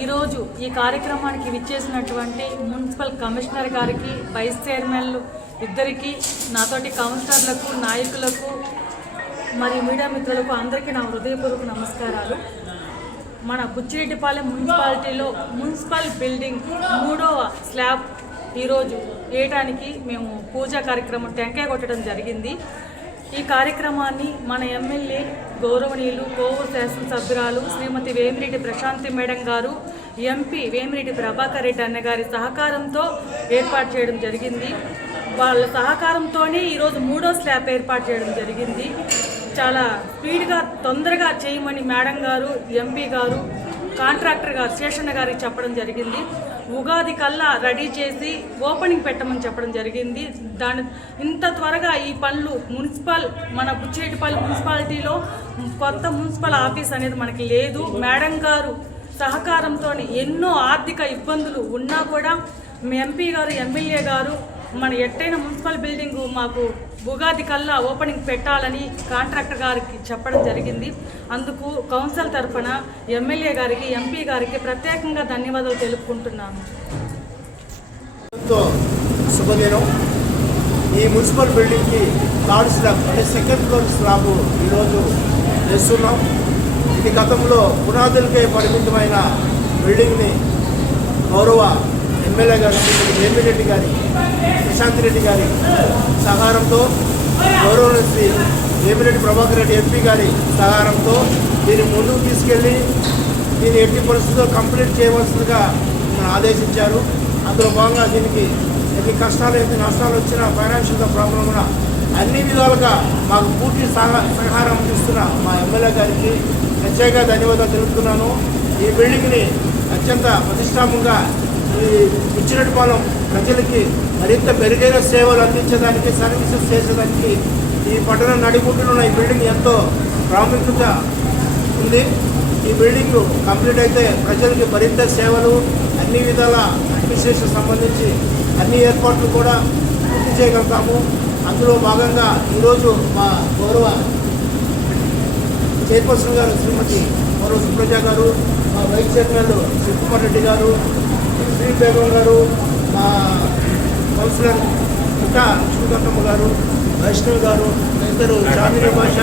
ఈరోజు ఈ కార్యక్రమానికి విచ్చేసినటువంటి మున్సిపల్ కమిషనర్ గారికి, వైస్ చైర్మన్లు ఇద్దరికి, నాతోటి కౌన్సిలర్లకు, నాయకులకు, మరి మీడియా మిత్రులకు అందరికీ నా హృదయపూర్వక నమస్కారాలు. మన బుచ్చిరెడ్డిపాలెం మున్సిపాలిటీలో మున్సిపల్ బిల్డింగ్ 3వ స్లాబ్ ఈరోజు వేయడానికి మేము పూజా కార్యక్రమం టెంకాయ కొట్టడం జరిగింది. ఈ కార్యక్రమాన్ని మన ఎమ్మెల్యే గౌరవనీయులు కోవూరు శాసనసభ్యురాలు శ్రీమతి వేమిరెడ్డి ప్రశాంతి మేడం గారు, ఎంపీ వేమిరెడ్డి ప్రభాకర్ రెడ్డి అన్న గారి సహకారంతో ఏర్పాటు చేయడం జరిగింది. వాళ్ళ సహకారంతోనే ఈరోజు 3వ స్లాబ్ ఏర్పాటు చేయడం జరిగింది. చాలా స్పీడ్గా తొందరగా చేయమని మేడం గారు, ఎంపీ గారు, కాంట్రాక్టర్ గారు శేషన్న గారికి చెప్పడం జరిగింది. ఉగాది కల్లా రెడీ చేసి ఓపెనింగ్ పెట్టమని చెప్పడం జరిగింది. ఇంత త్వరగా ఈ పనులు మన బుచ్చిరెడ్డిపాలెం మున్సిపాలిటీలో కొత్త మున్సిపల్ ఆఫీస్ అనేది మనకి లేదు. మేడం గారు సహకారంతో ఎన్నో ఆర్థిక ఇబ్బందులు ఉన్నా కూడా ఎంపీ గారు, ఎమ్మెల్యే గారు మన ఎట్టైన మున్సిపల్ బిల్డింగు మాకు ఉగాది కల్లా ఓపెనింగ్ పెట్టాలని కాంట్రాక్టర్ గారికి చెప్పడం జరిగింది. అందుకు కౌన్సిల్ తరఫున ఎమ్మెల్యే గారికి, ఎంపీ గారికి ప్రత్యేకంగా ధన్యవాదాలు తెలుపుకుంటున్నాను. శుభదినం. ఈ మున్సిపల్ బిల్డింగ్కి థర్డ్ స్లాబ్ అంటే సెకండ్ ఫ్లోర్ స్లాబ్ ఈరోజు వేస్తున్నాం. ఇది గతంలో పునాదులకే పరిమితమైన బిల్డింగ్ని గౌరవ ఎమ్మెల్యే గారు వేమిరెడ్డి గారి, ప్రశాంత్ రెడ్డి గారి సహకారంతో, గౌరవ శ్రీ వేమిరెడ్డి ప్రభాకర్ రెడ్డి ఎంపీ గారి సహకారంతో దీన్ని ముందుకు తీసుకెళ్ళి దీన్ని ఎట్టి పరిస్థితుల్లో కంప్లీట్ చేయవలసిందిగా ఆదేశించారు. అందులో భాగంగా దీనికి ఎన్ని కష్టాలు, ఎన్ని నష్టాలు వచ్చినా, ఫైనాన్షియల్గా ప్రాబ్లం ఉన్నా అన్ని విధాలుగా మాకు పూర్తి సహకారం ఇస్తున్న మా ఎమ్మెల్యే గారికి ప్రత్యేక ధన్యవాదాలు తెలుపుతున్నాను. ఈ బిల్డింగ్ని అత్యంత ప్రతిష్టాత్మకంగా ఈ బుచ్చిరెడ్డిపాలెం ప్రజలకి మరింత మెరుగైన సేవలు అందించడానికి, సర్వీసెస్ చేసేదానికి ఈ పట్టణ నడిబొడ్డున ఈ బిల్డింగ్ ఎంతో ప్రాముఖ్యత ఉంది. ఈ బిల్డింగ్ కంప్లీట్ అయితే ప్రజలకి మరింత సేవలు, అన్ని విధాల అడ్మినిస్ట్రేషన్ సంబంధించి అన్ని ఏర్పాట్లు కూడా పూర్తి చేయగలుగుతాము. అందులో భాగంగా ఈరోజు మా గౌరవ చైర్పర్సన్ గారు శ్రీమతి గౌరవ సుప్రజ గారు, మా వైస్ చైర్మన్ శివకుమార్ రెడ్డి గారు, శ్రీ బేగం గారు, మా కౌన్సిలర్ లక్ష్మీకాంతమ్మ గారు, వైష్ణవ్ గారు, ఇద్దరు చాందిని భాష,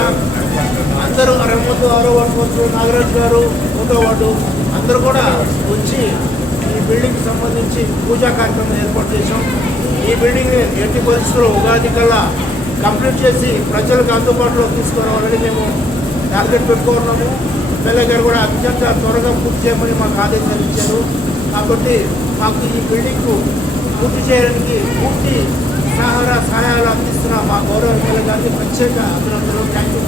అందరూ 6వ వార్డు నాగరాజు గారు 1వ వార్డు అందరూ కూడా వచ్చి ఈ బిల్డింగ్కి సంబంధించి పూజా కార్యక్రమం ఏర్పాటు చేశాం. ఈ బిల్డింగ్ని ఎట్టి పరిస్థితుల్లో ఉగాది కల్లా కంప్లీట్ చేసి ప్రజలకు అందుబాటులో తీసుకురావాలని మేము టార్గెట్ పెట్టుకున్నాము. ఎమ్మెల్యే గారు కూడా అత్యంత త్వరగా పూర్తి చేయమని మాకు ఆదేశాలు ఇచ్చారు. కాబట్టి మాకు ఈ బిల్డింగ్కు పూర్తి చేయడానికి పూర్తి సహాయాలు అందిస్తున్న మా గౌరవ ఎమ్మెల్యే గారికి ప్రత్యేక అభినందనలు. Thank you.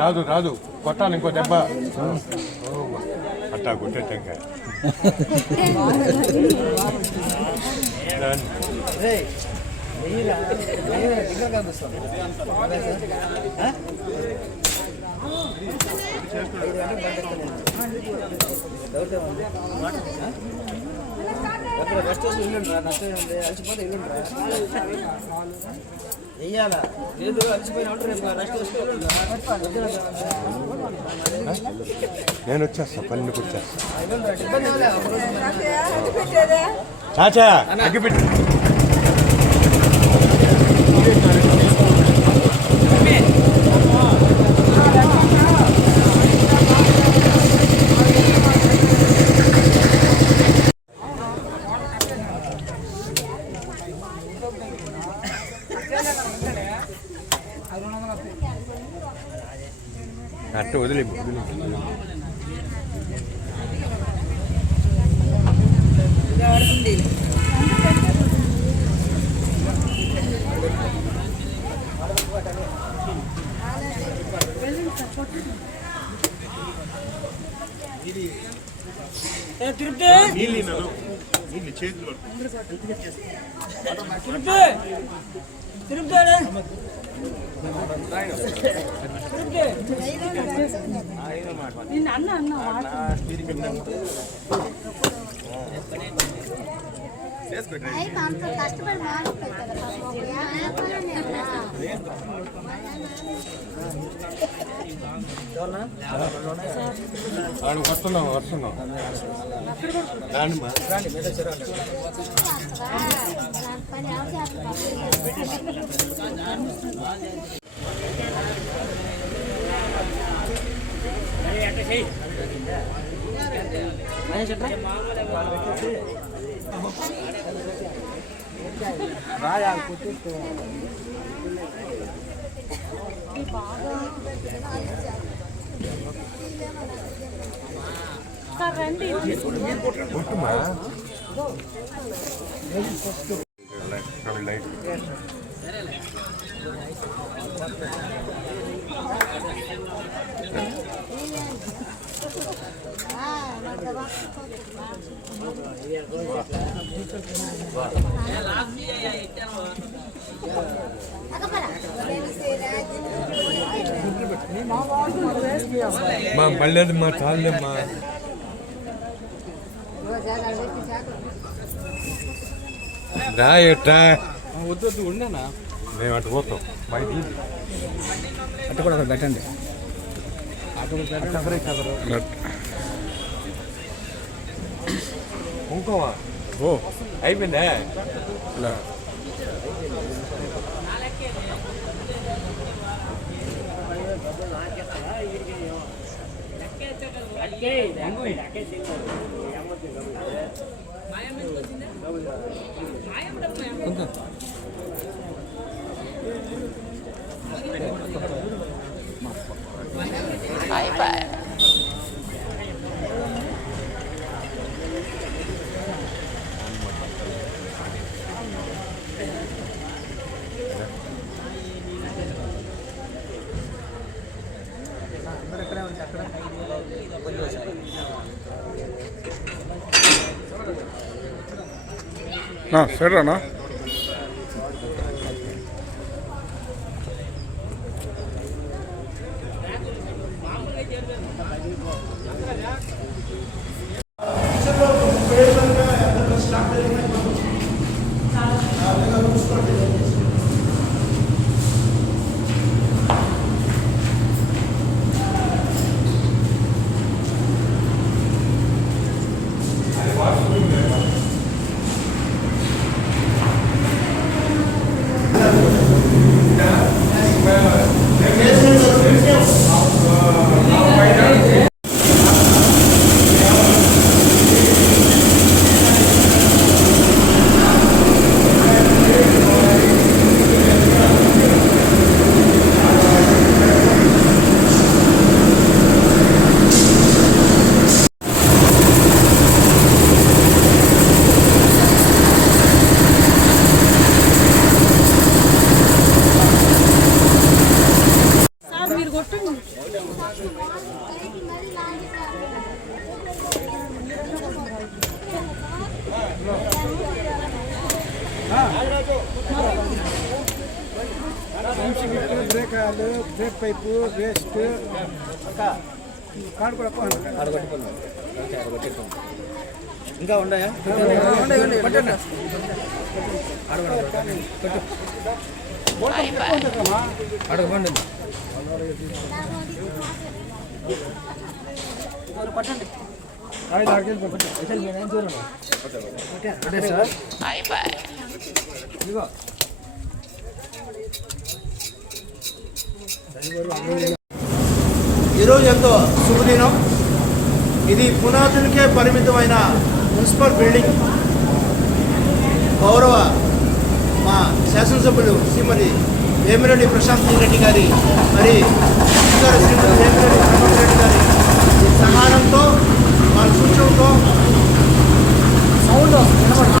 రాదు రాదు కొట్టాలి, ఇంకో దెబ్బ అట్టా కొట్టే టెంకాయ. వెయ్యాలా లేదు అలసిపోయిన నేను వచ్చేస్తా, పని వచ్చేస్తా. చాచా అగ్గిపెట్టి అట్ట వదిలే అంత కష్టపడి మాడుతుంది కదా వస్తున్నాం రాండిమ్మా పని సార్ రండి కొట్టుమా లైట్ మా మళ్ళీ మా చాలేమ్మా రా ఎట్రా వద్దు ఉండేనా మేము అటు పోతాం బయట అట్ట కూడా పెట్టండి కుంకుమా ఓ అయిపోయిందా సరేనా సార్ మీరు కొట్టండి బ్రేక్ బ్రేక్ పైపు వేస్ట్ కాడు కూడా ఇంకా ఉన్నాయా పట్టండి అడగండి పట్టండి ఇదిగో ఈరోజు ఎంతో శుభదినం. ఇది పునాదులకే పరిమితమైన మున్సిపల్ బిల్డింగ్. గౌరవ మా శాసనసభ్యులు శ్రీమతి వేమిరెడ్డి ప్రశాంత్ రెడ్డి గారి మరి శ్రీమతి వేమిరెడ్డి ప్రశాంత్ రెడ్డి గారి సహాయంతో వాళ్ళ సూచనతో సౌండ్